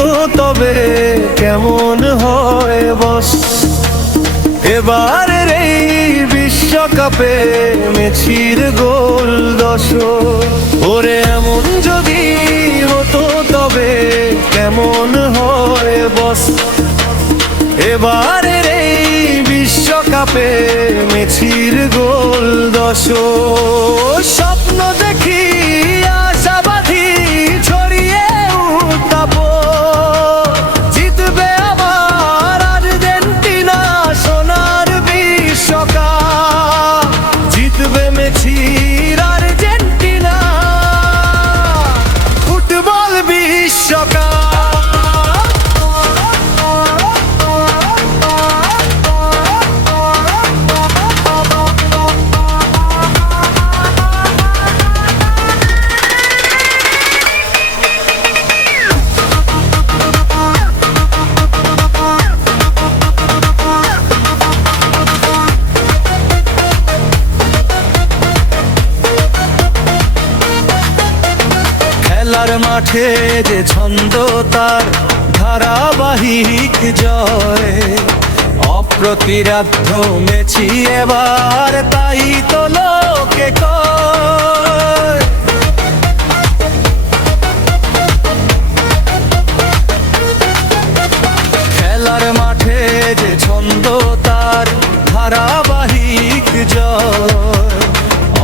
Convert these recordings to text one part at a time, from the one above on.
হতো তবে কেমন হয় বস, এবারের এই বিশ্বকাপে মেসির গোল 10। ওরে এমন যদি হতো তবে কেমন হয় বস, এবারের এই বিশ্বকাপে মেসির গোল 10। স্বপ্ন দেখি আশাবাদী ছড়িয়ে উত্তাপ, জিতবে আবার আর্জেন্টিনা সোনার বিশ্বকাপ, জিতবে মেসির আর্জেন্টিনা ফুটবল বিশ্বকাপ। খেলার মাঠে যে ছন্দ তার ধারাবাহিক জয়, অপ্রতিরোধ্য মেসি এবার তাই তো লোকে কয়। খেলার মাঠে যে ছন্দ তার ধারাবাহিক জয়,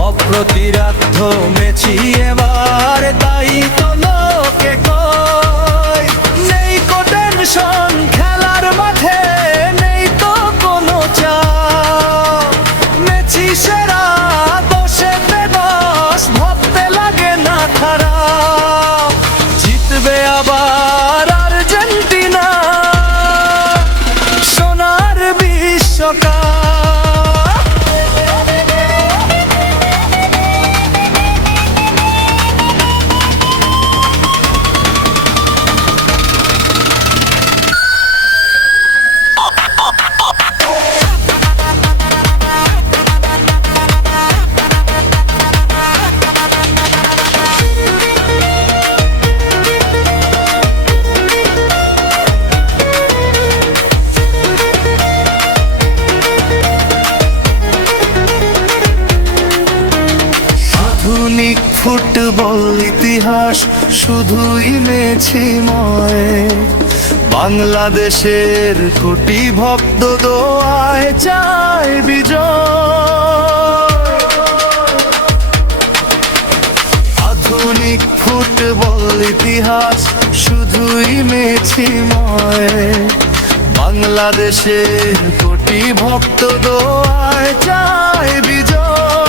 অপ্রতিরোধ্য মেসি এবার তাই তো লোকে কয়। নেই কো টেনশন খেলার মাঠে, নেই তো কোনো চাপ, মেসি সেরা 10-তে 10 ভাবতে লাগে না খারাপ, জিতবে আবার আর্জেন্টিনা সোনার বিশ্বকাপ। আধুনিক ফুটবল ইতিহাস শুধুই মেসিময়, বাংলাদেশের কোটি ভক্ত দোয়ায় চায় বিজয়। আধুনিক ফুটবল ইতিহাস শুধুই মেসিময়, বাংলাদেশের কোটি ভক্ত দোয়ায় চায় বিজয়।